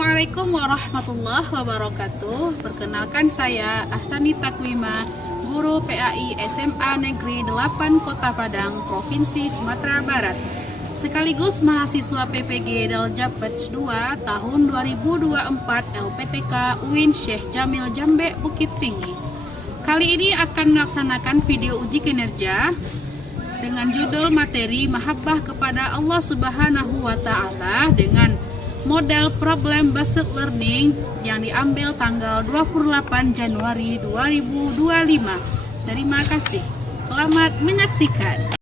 Assalamualaikum warahmatullahi wabarakatuh. Perkenalkan saya Ahsani Takwima, guru PAI SMA Negeri 8 Kota Padang, Provinsi Sumatera Barat, sekaligus mahasiswa PPG Daljab Batch 2 tahun 2024 LPTK UIN Syekh Jamil Jambe Bukit Tinggi. Kali ini akan melaksanakan video uji kinerja dengan judul materi Mahabbah kepada Allah Subhanahu wa Ta'ala dengan model problem based learning yang diambil tanggal 28 Januari 2025. Terima kasih. Selamat menyaksikan.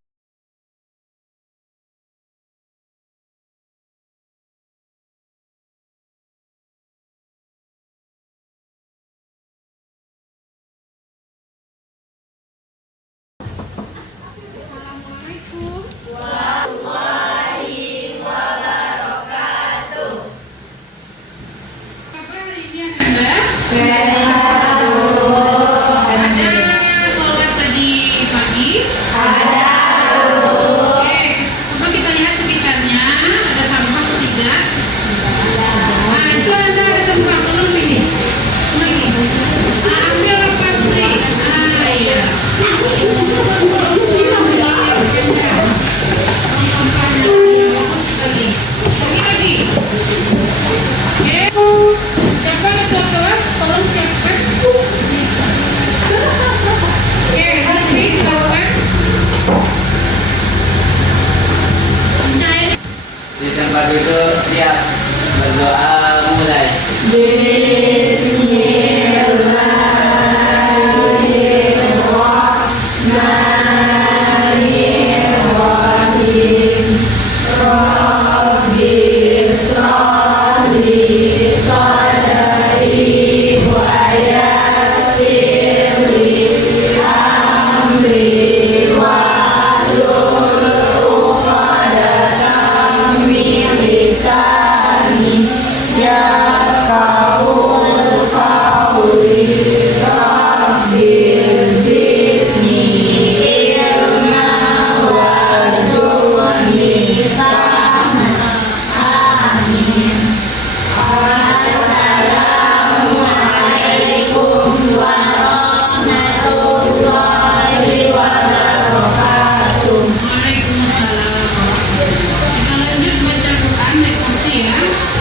Baru itu siap berdoa mulai. Bismillahirrahmanirrahim. Rabbi shrah li sadri wa yassir li amri wahlul 'uqdatam min lisani yafqahul qawli. Rabbi zidni ilma warzuqni fahma. Amin. Assalamualaikum warahmatullahi wabarakatuh. Waalaikumsalam. Kita lanjut baca Quran naik kursi ya.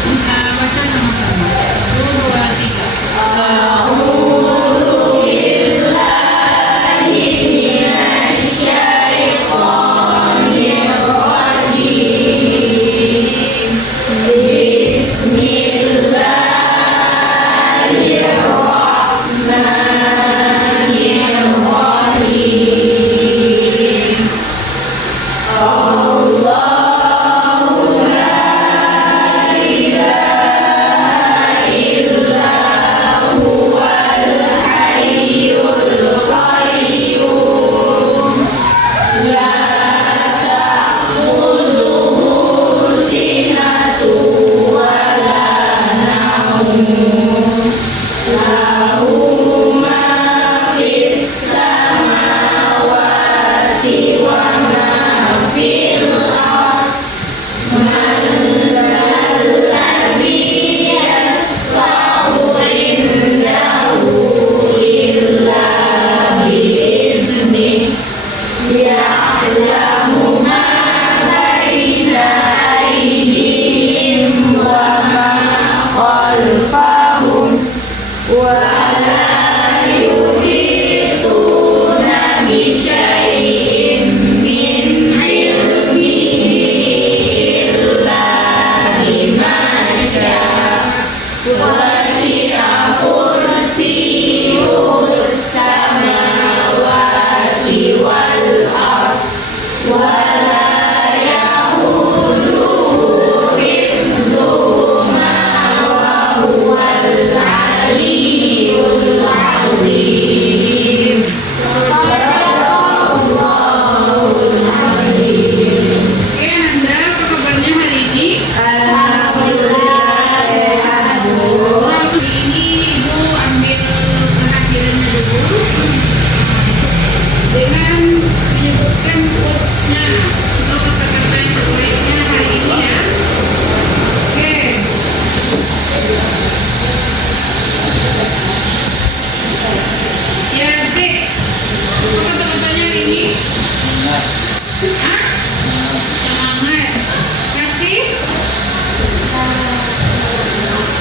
Kita baca sama-sama. 1, 2, 3. Alhamdulillah.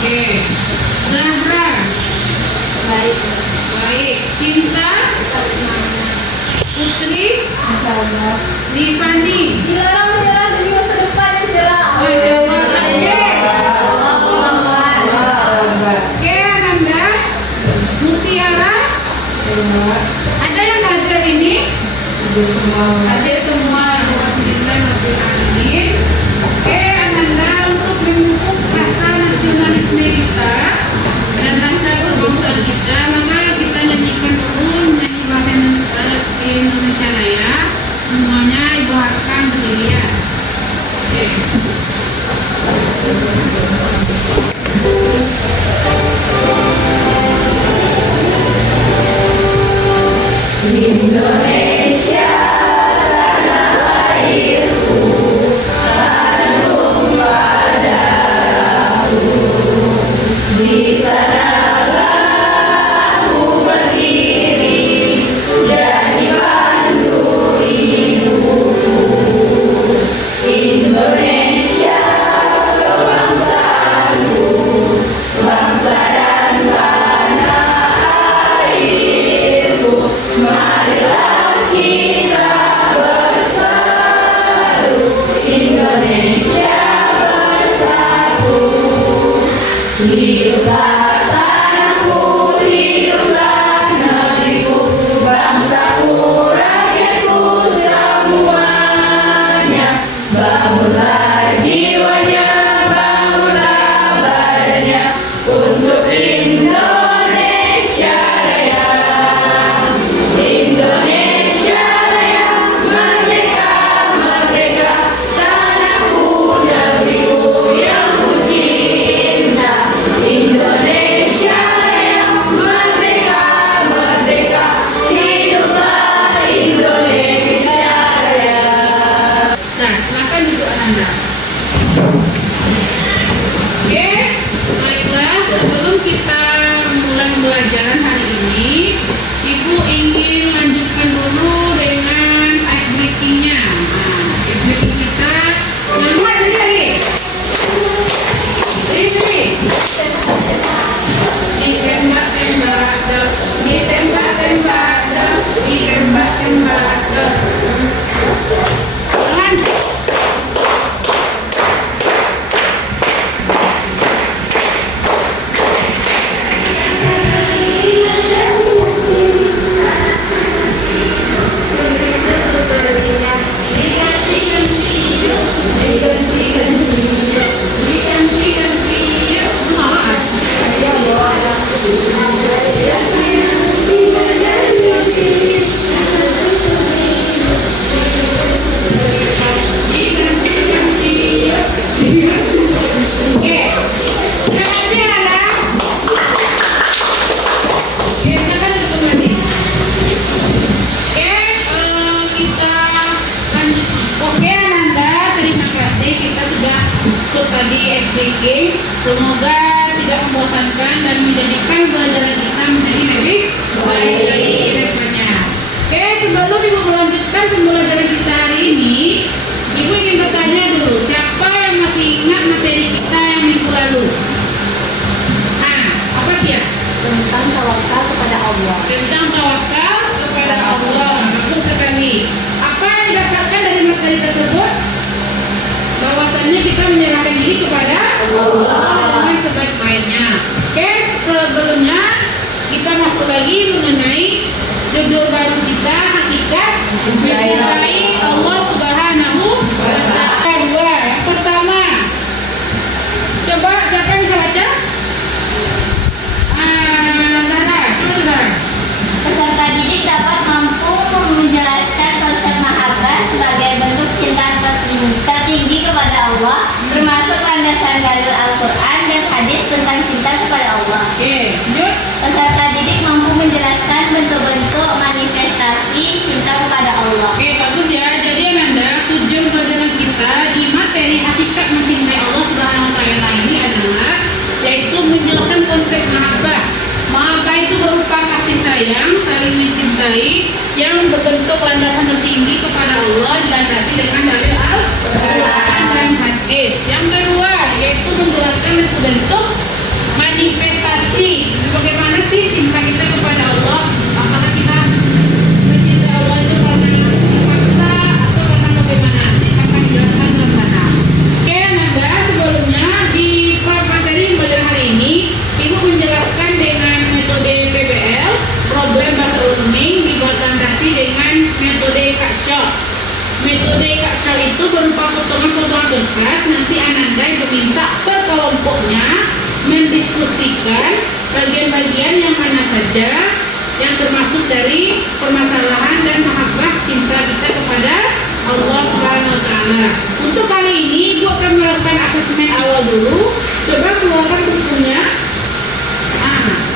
Oke. Zahra. Baik. Baik. Cinta. Putri. Sabar. Divani. Dilarang menyerah demi masa depan yang jelas. Masya Allah. Oke, Ananda. Mutiara. Ada yang ngajar ini? Ada semua. Alhamdulillah Rabbil Alamin. Oke, Ananda, untuk memupuk rasa nasionalisme kita dan rasa kebangsaan kita, maka kita nyanyikan dulu nyanyi bahasa Indonesia Raya. Semuanya Ibu harapkan berdiri ya. Oke. Indonesia tanah airku, tanah darahku. Di sanalah aku berdiri, jadi pandu hidupku. Indonesia kebangsaanku, bangsa dan tanah airku. Marilah kita bersatu, Indonesia bersatu. Hiduplah tanahku, hiduplah negeriku, bangsaku, rakyatku semuanya. Bangunlah jiwanya, bangunlah badannya untuk Indonesia Raya. Indonesia Raya, merdeka, merdeka, tanahku, negeriku yang ku cinta. Indonesia Raya, merdeka, merdeka, hiduplah Indonesia Raya. Nah, silakan duduk Ananda. Oke, baiklah. Sebelum kita mulai pembelajaran hari ini, Ibu ingin lanjutkan dulu dengan ice breaking-nya. Nah, ice breaking kita yang buat tadi. Ditembak-tembak, ditembak-tembak, ditembak-tembak. Jalan. Semoga tidak membosankan dan menjadikan pembelajaran kita menjadi lebih baik lagi ke depannya. Oke, sebelum Ibu melanjutkan pembelajaran kita hari ini, Ibu ingin bertanya dulu, siapa yang masih ingat materi kita yang minggu lalu? Nah, apa dia? Tentang tawakal kepada Allah. Tentang tawakal kepada Allah. Bagus sekali. Apa yang didapatkan dari materi tersebut? Bahwasannya kita menyerahkan diri kepada Allah dengan sebaik-baiknya. Oke, sebelumnya kita masuk lagi mengenai judul baru kita, hakikat mencintai Allah Subhanahu wa Ta'ala. Yang pertama, coba siapa yang bisa baca? Zahra, coba Zahra. Peserta didik dapat mampu menjelaskan konsep mahabbah sebagai bentuk cinta tertinggi kepada Allah, termasuk landasan dalil Al-Quran dan hadis tentang cinta kepada Allah. Oke, lanjut. Peserta didik mampu menjelaskan bentuk-bentuk manifestasi cinta kepada Allah. Oke, bagus ya. Jadi Ananda, tujuan pelajaran kita di materi hakikat mencintai Allah Subhanahu wa Ta'ala ini adalah yaitu menjelaskan konsep mahabbah. Mahabbah itu berupa kasih sayang, saling mencintai yang berbentuk landasan tertinggi kepada Allah, dilandasi dengan dalil Al-Quran dan hadis. Yang kedua yaitu menjelaskan bentuk-bentuk manifestasi bagaimana sih cinta kita kepada Allah. Apakah kita mencintai Allah itu karena dipaksa atau karena bagaimana, nanti akan dijelaskan dalam sana. Oke Nanda, sebelumnya di materi pembelajaran hari ini Ibu menjelaskan dengan metode PBL, problem based learning, dibuat landasi dengan metode Kakshot. Metode Kakshot itu berupa potongan-potongan kertas. Nanti Ananda yang meminta per kelompoknya mendiskusikan bagian-bagian yang mana saja yang termasuk dari permasalahan dan mahabbah cinta kita kepada Allah Subhanahu wa Ta'ala. Untuk kali ini Ibu akan melakukan asesmen awal dulu. Coba keluarkan bukunya.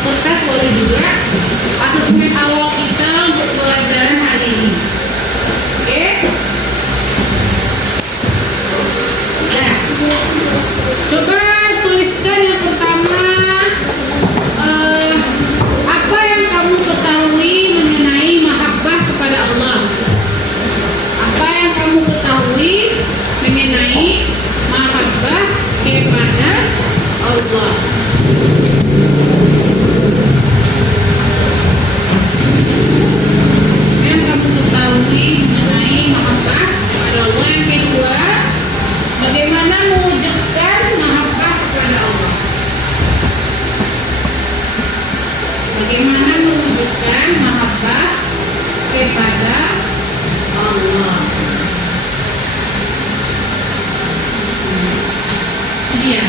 Kertas boleh juga. Asesmen awal kita untuk pelajaran hari ini. Oke. Nah, coba tuliskan yang pertama, apa yang kamu ketahui mengenai mahabbah kepada Allah. Apa yang kamu ketahui mengenai mahabbah kepada Allah. Yang kamu ketahui mengenai mahabbah kepada Allah. Yang kedua, bagaimana mewujudkan mahabbah kepada Allah. Bagaimana mewujudkan mahabbah kepada Allah. Dia.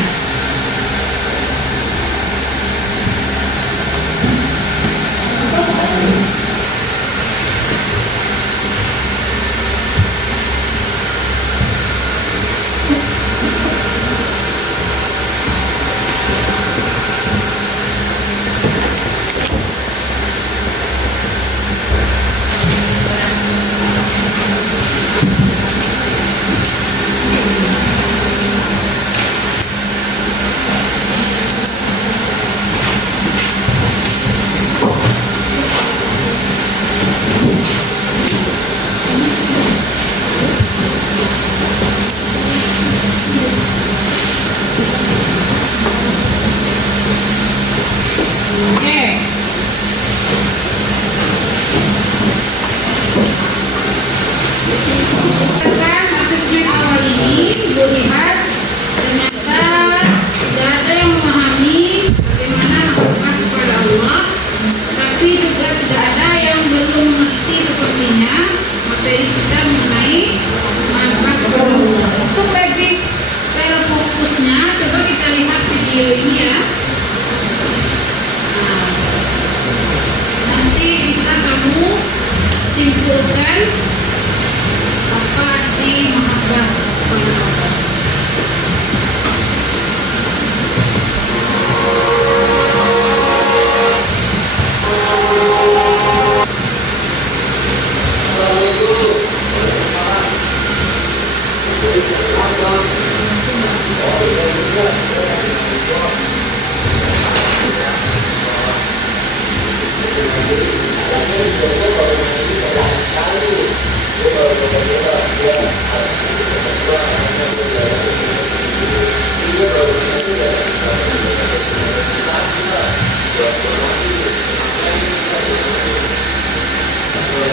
Simpulkan apa arti mahabbah kepada Allah.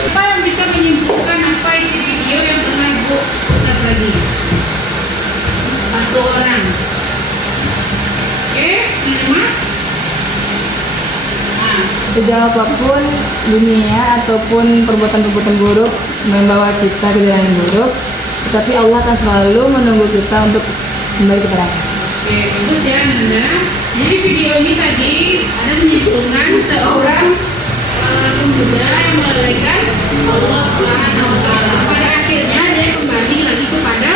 Apa yang bisa menyimpulkan apa isi video yang pernah Ibu putar tadi? Satu orang. Oke, Nirma? Sejauh apapun dunia ataupun perbuatan-perbuatan buruk membawa kita ke jalan yang buruk, tetapi Allah akan selalu menunggu kita untuk kembali kepadanya. Oke, bagus ya Nanda. Jadi video ini tadi ada menyimpulkan seorang pemuda yang melalaikan Allah Subhanahu wa Ta'ala. Pada akhirnya dia kembali lagi kepada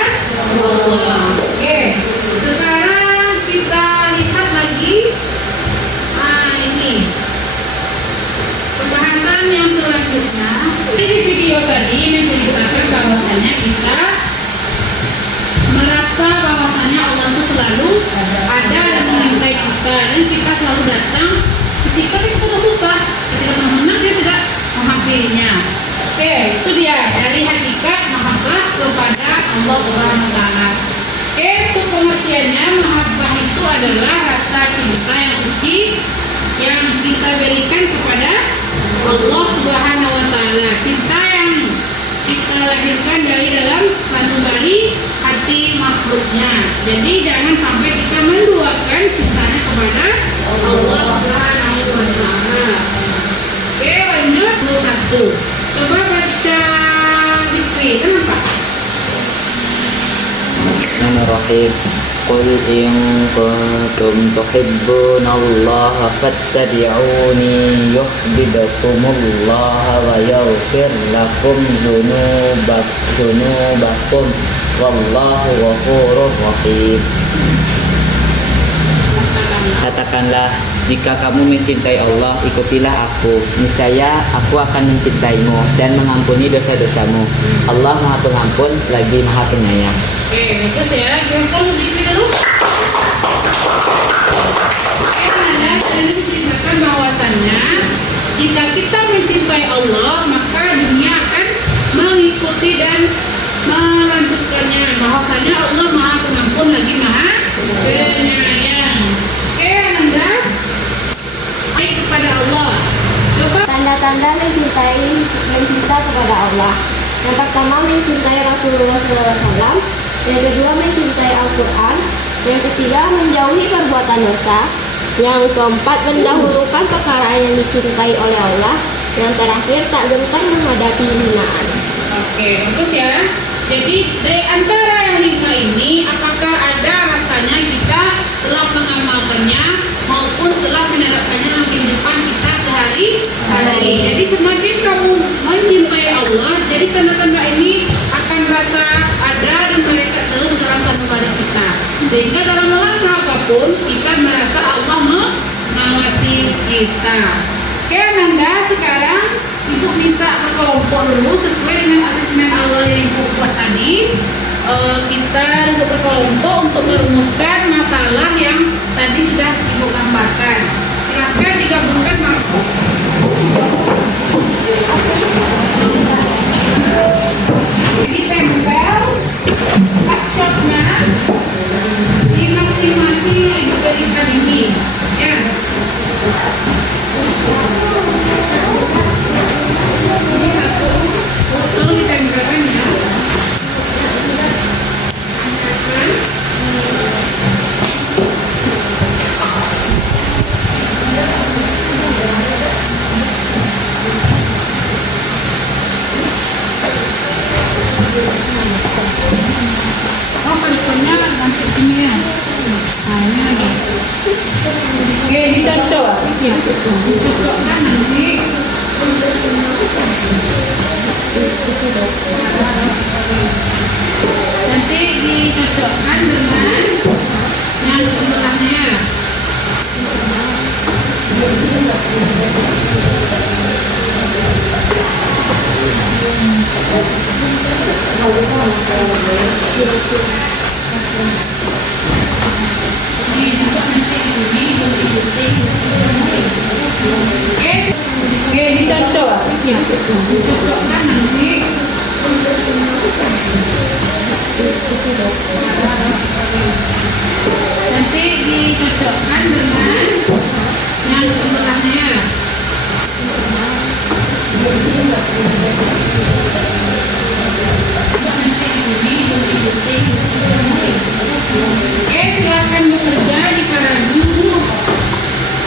Allah. Oke, sekarang kita lihat lagi ini pembahasan yang selanjutnya. Di video tadi menceritakan bahwasanya kita merasa bahwasanya Allah itu selalu ada dan menyertai kita, dan kita selalu datang ketika kita susah, ketika menang dia tidak menghampirinya. Oke, itu dia dari hakikat mahabbah kepada Allah Subhanahu wa Ta'ala. Oke, untuk pengertiannya, mahabbah itu adalah rasa cinta yang suci Jadi jangan sampai kita menduakan cintanya kepada Allah Subhanahu wa taala. Oke, lanjut 21. Coba baca Zikri. Kenapa? Bismillahirrahmanirrahim. Qul in kuntum tuhibbunallaha fattabi'uni yuhibbukumullah wa yaghfir lakum dzunubakum wallahu ghafurur rahim. Katakanlah, jika kamu mencintai Allah, ikutilah aku. Niscaya aku akan mencintaimu dan mengampuni dosa-dosamu. Allah Maha Pengampun lagi Maha Penyayang. Oke, bagus ya. Kita Zikri dulu. Ada menceritakan bahwasannya jika kita mencintai Allah, maka dunia akan mengikuti dan melanjutkannya. Bahwasanya Allah Maha Pengampun lagi Maha Penyayang. Oke, Anda baik kepada Allah. Coba Tanda-tanda mencinta kepada Allah. Yang pertama, mencintai Rasulullah SAW. Yang kedua, mencintai Al-Quran. Yang ketiga, menjauhi perbuatan dosa. Yang keempat, mendahulukan perkara yang dicintai oleh Allah. Yang terakhir, tak gentar menghadapi hinaan. Oke, bagus ya. Jadi dari antara yang 5 ini, apakah ada rasanya kita telah mengamalkannya maupun telah menerapkannya dalam kehidupan kita sehari-hari? Jadi semakin kamu mencintai Allah, jadi tanda-tanda ini akan rasa ada dan melekat terus dalam sanubari kita. Sehingga dalam langkah apapun kita merasa Allah mengawasi kita. Oke, Nanda, sekarang Ibu minta berkelompok dulu sesuai dengan asesmen awal yang Ibu buat tadi. Kita untuk berkelompok untuk merumuskan masalah yang tadi sudah Ibu gambarkan. Silakan digabungkan, Pak. Jadi tempel laptopnya di masing-masing yang diberikan ini, ya. Ini satu, tolong ditempelkan ya. Angkatkan. Oh, teleponnya nanti sini ya. Nah, ini lagi. Oke, dicocok. Ya, dicocokkan nanti. Nanti dicocokkan dengan yang sebelahnya. Ini juga nanti Oke, dicocok. Ya, dicocokkan nanti. Nanti dicocokkan dengan yang sebelahnya. Oke, silakan bekerja di Karadu.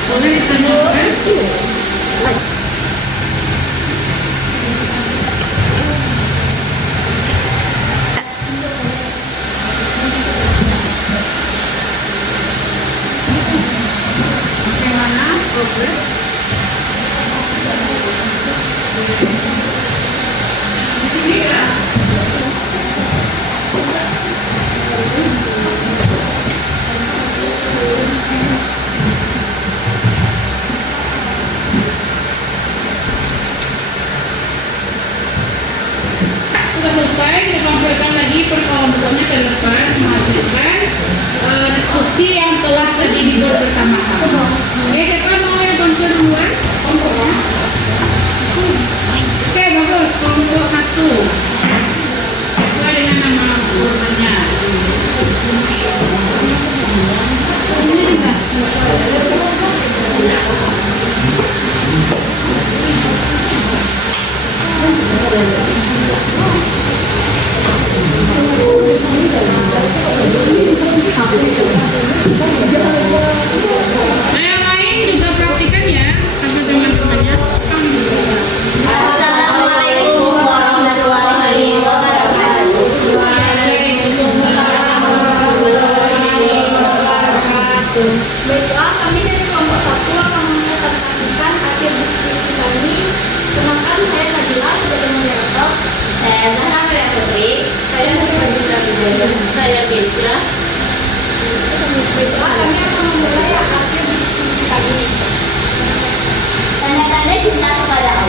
Boleh ditanyakan? Bagaimana progres? Di sini ya. Sudah selesai, ditampilkan lagi perkelompoknya ke depan, menghasilkan diskusi yang telah tadi dibuat bersama-sama. Oke, siapa mau yang bantu duluan? Kelompoknya? Oke, bagus. Kelompok 1 sesuai dengan nama urutannya. Ini dah.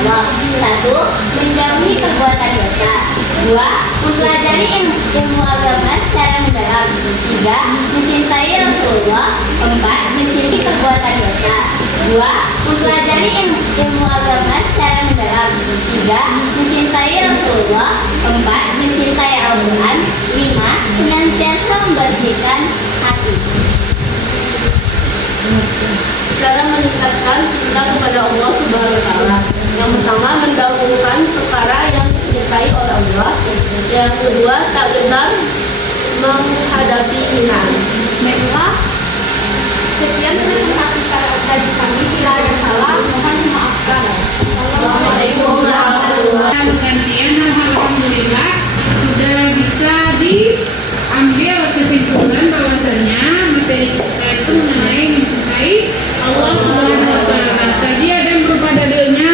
Allah. 1. Menjauhi perbuatan dosa. 2. Mempelajari ilmu agama secara mendalam. 3. Mencintai Rasulullah. 4. Mencintai perbuatan dosa. 2. Mempelajari ilmu agama secara mendalam. 3. Mencintai Rasulullah. 4. Mencintai Al-Quran. 5. Senantiasa membersihkan hati. Cara meningkatkan cinta kepada Allah Subhanahu wa Ta'ala. Yang pertama, mendahulukan perkara yang dicintai oleh Allah. Yang kedua, tak gentar menghadapi iman. Baiklah, sekian presentasi dari kami. Bila ada salah, mohon dimaafkan. Assalamualaikum warahmatullahi wabarakatuh. Pergantian alhamdulillah sudah bisa diambil kesimpulan bahwasanya materi kita itu mengenai mencintai Allah Subhanahu wa Ta'ala. Tadi ada yang berupa dalilnya,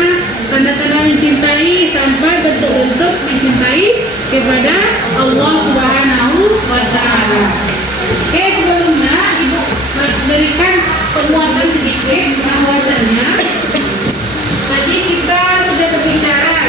tanda-tanda mencintai sampai bentuk-bentuk mencintai kepada Allah Subhanahu wa Ta'ala. Oke, sebelumnya Ibu berikan penguatan sedikit bahwasanya tadi kita sudah berbicara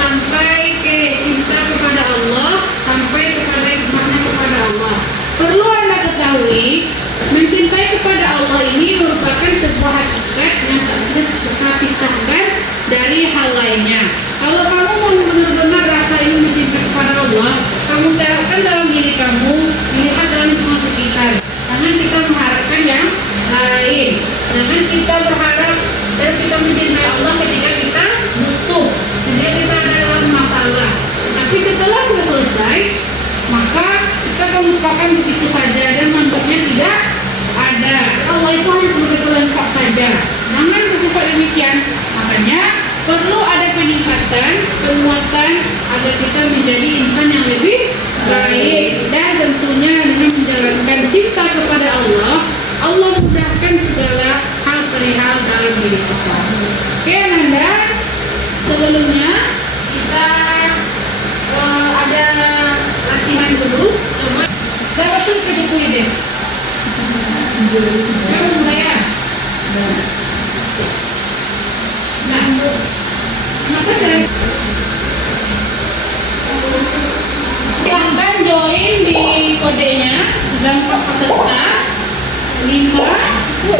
sampai ke cinta kepada Allah, sampai kepada makna kepada Allah. Perlu Anda ketahui, mencintai kepada Allah ini merupakan sebuah hakikat yang tak bisa kita pisahkan dari hal lainnya. Kalau kamu mau benar-benar rasa ini mencintai kepada Allah, kamu terapkan dalam diri kamu, lihat dalam lingkungan sekitar. Jangan kita mengharapkan yang lain. Jangan kita berharap dan kita mencintai Allah ketika kita butuh, ketika kita ada dalam masalah. Tapi setelah kita selesai, maka kita akan lupakan begitu saja dan menganggapnya tidak ada. Allah itu hanya sebagai pelengkap saja. Jangan bersifat demikian. Makanya perlu ada peningkatan, penguatan agar kita menjadi insan yang lebih baik. Dan tentunya dengan menjalankan cinta kepada Allah, Allah mudahkan segala hal perihal dalam diri kita. Oke, Nanda, sebelumnya kita ada latihan dulu. Coba dapat tuh ke kuisis. Kamu mulai ya. Nah, maka dari silahkan join di kodenya. Sedang peserta 5, 7.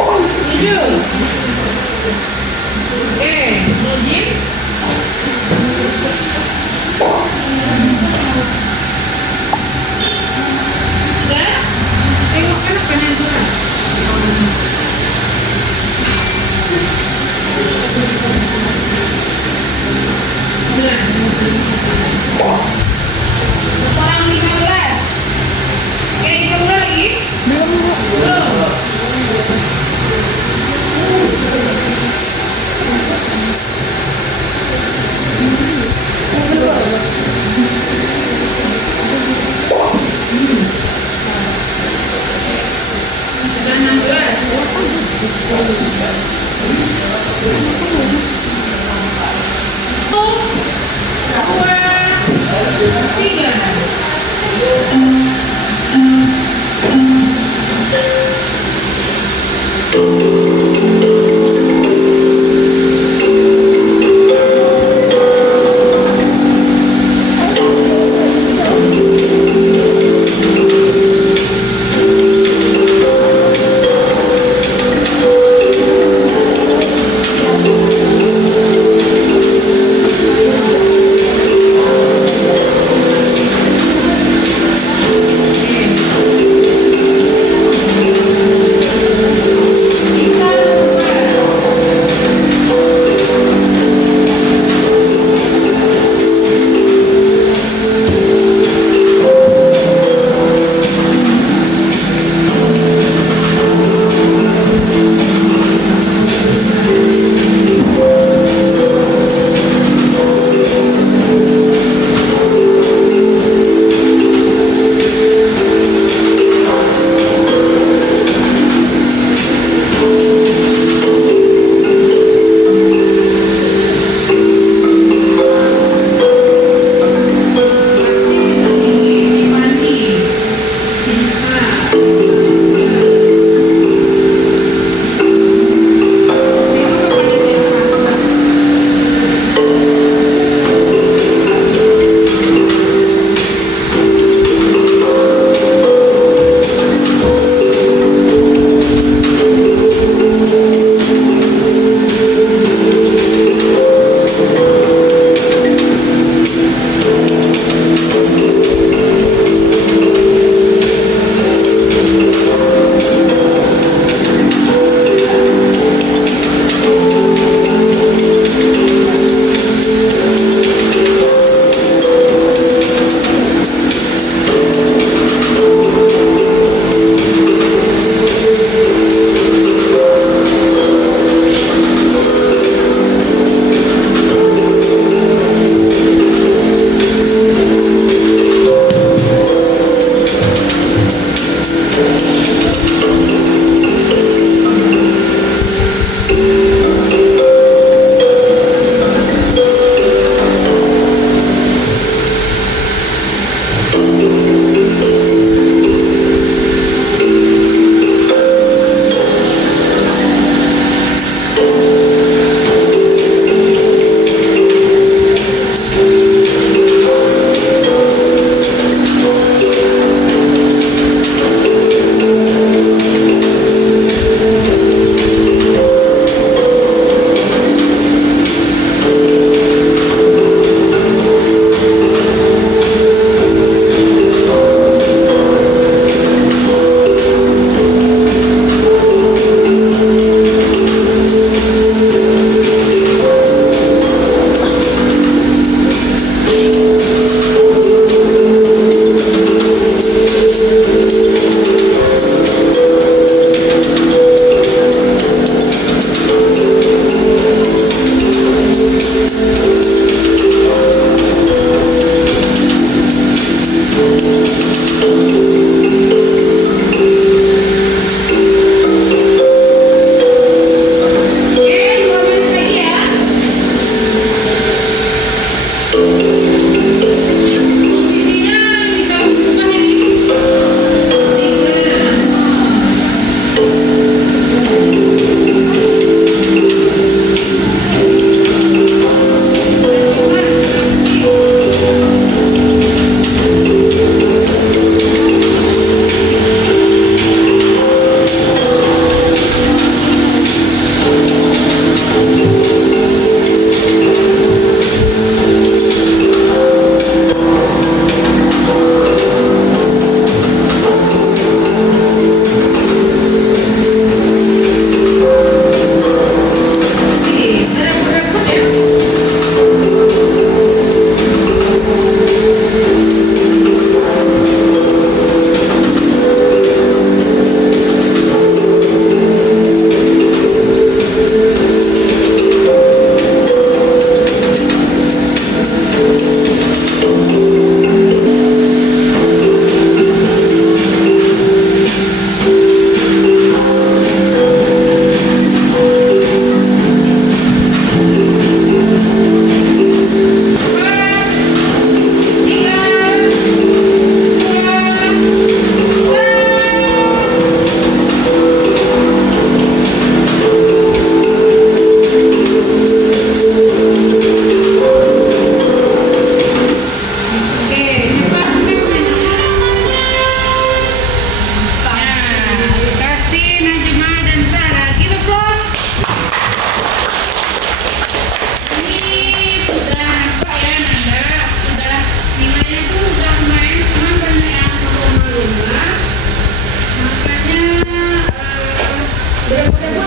Oke, login. Sudah? Tengok kan kanan surat. Kurang 15. Oke, ditunggu lagi. Belum. Sudah 16. 1, 2, 3.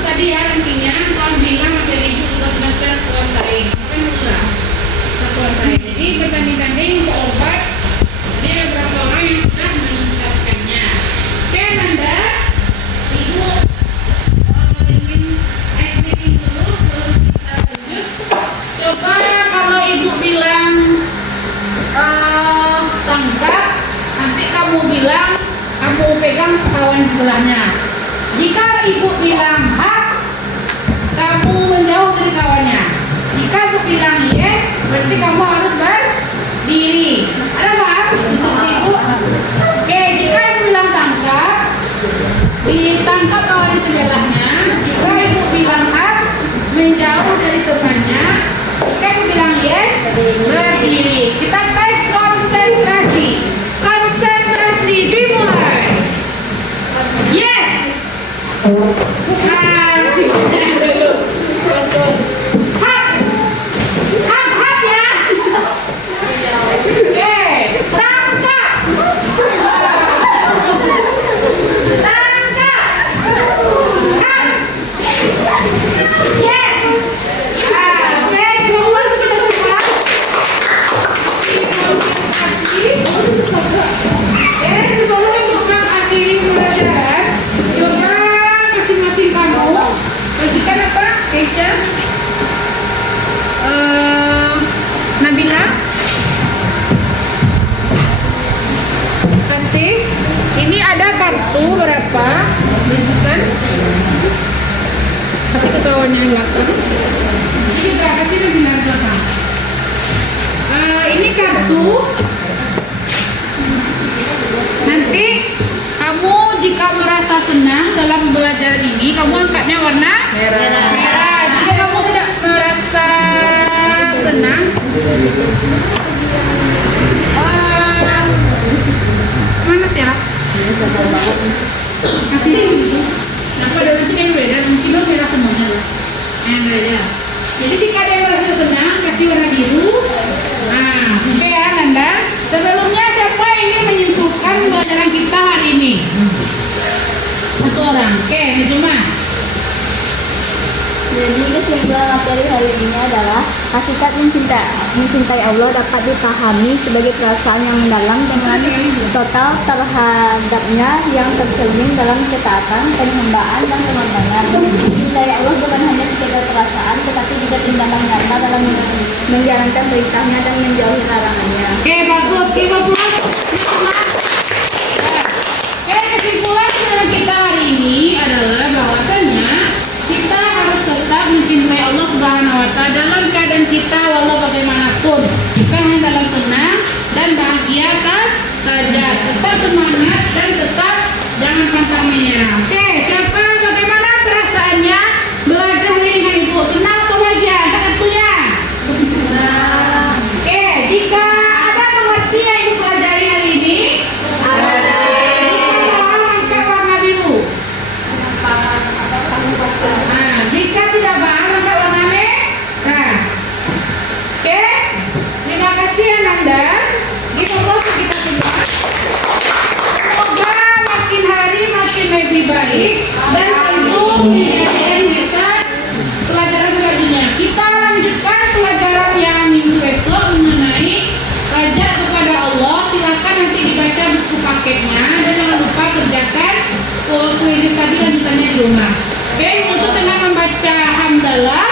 tadi ya nantinya kalau bilang ada ibu juga sudah terkuasai, kan murah terkuasai. Jadi bertanding-tanding berobat. Jadi ada beberapa orang yang sudah menuntaskannya. Oke, Nanda, ibu ingin ice breaking terus baru kita lanjut. Coba kalau ibu bilang tangkap, nanti kamu bilang kamu pegang kawan sebelahnya. Jika ibu bilang hak, kamu menjauh dari kawannya. Jika ibu bilang yes, berarti kamu harus berdiri. Ada paham instruksi ibu? Oke, jika ibu bilang tangkap, ditangkap kawan di sebelahnya. Jika ibu bilang hak, menjauh dari temannya. Jika ibu bilang yes, berdiri. Kita tes konsentrasi. Konsentrasi dimulai. Yes. Dulu. Bagus. Hak. Hak ya. Oke, tangkap. Tangkap. Hak. Yes. Oke, kita mulai untuk kita semua. Sebelum ibu mengakhiri pembelajaran, coba masing-masing kamu bagikan apa? Keisha, Nabila, kasih. Ini ada kartu berapa? Tunjukkan. Kasih ke kawannya yang belakang. Ini juga kasih Nabila yang belakang. Ini kartu. Nanti kamu jika merasa senang dalam pembelajaran ini, kamu angkatnya warna merah. Jika kamu tidak merasa senang, mana ya? Kasih. Kenapa ada nanti yang beda? Mungkin lo merah semuanya lah. Yang aja. Jadi jika ada yang merasa senang, kasih warna biru. Nah, oke ya Nanda. Sebelumnya siapa yang ingin menyimpulkan pembelajaran kita hari ini? Satu orang. Oke, cuma. Jadi kesimpulan materi hari ini adalah hakikat mencintai Allah dapat dipahami sebagai perasaan yang mendalam dengan total terhadapnya yang tercermin dalam ketaatan, penghambaan, dan pengorbanan. Mencintai Allah bukan hanya sekedar perasaan, tetapi juga tindakan nyata dalam menjalankan perintahnya dan menjauhi larangannya. Oke, bagus. Kita plus. Oke, kesimpulan pembelajaran kita hari ini adalah bahwasanya kita harus tetap mencintai Allah Subhanahu wa Ta'ala dalam keadaan kita walau bagaimanapun, bukan hanya dalam senang dan bahagia saja. Tetap semangat dan tetap jangan pantang menyerah. Oke, siapa bagaimana perasaannya belajar ini dengan ibu? Senang atau bahagia? Angkat kartunya. Oke, jika ada pengertian ibu pelajari hari ini, angkat warna biru. Nah, jika tidak paham, angkat warna merah. Oke, terima kasih Ananda. Kita proses kita semua. Semoga makin hari makin lebih baik dan tentu menjadikan bisa pelajaran selanjutnya. Kita lanjutkan pelajaran yang minggu besok mengenai pajak kepada Allah. Silakan nanti dibaca buku paketnya dan jangan lupa kerjakan kuis tadi lanjutannya di rumah. Oke, tutup dengan membaca hamdalah.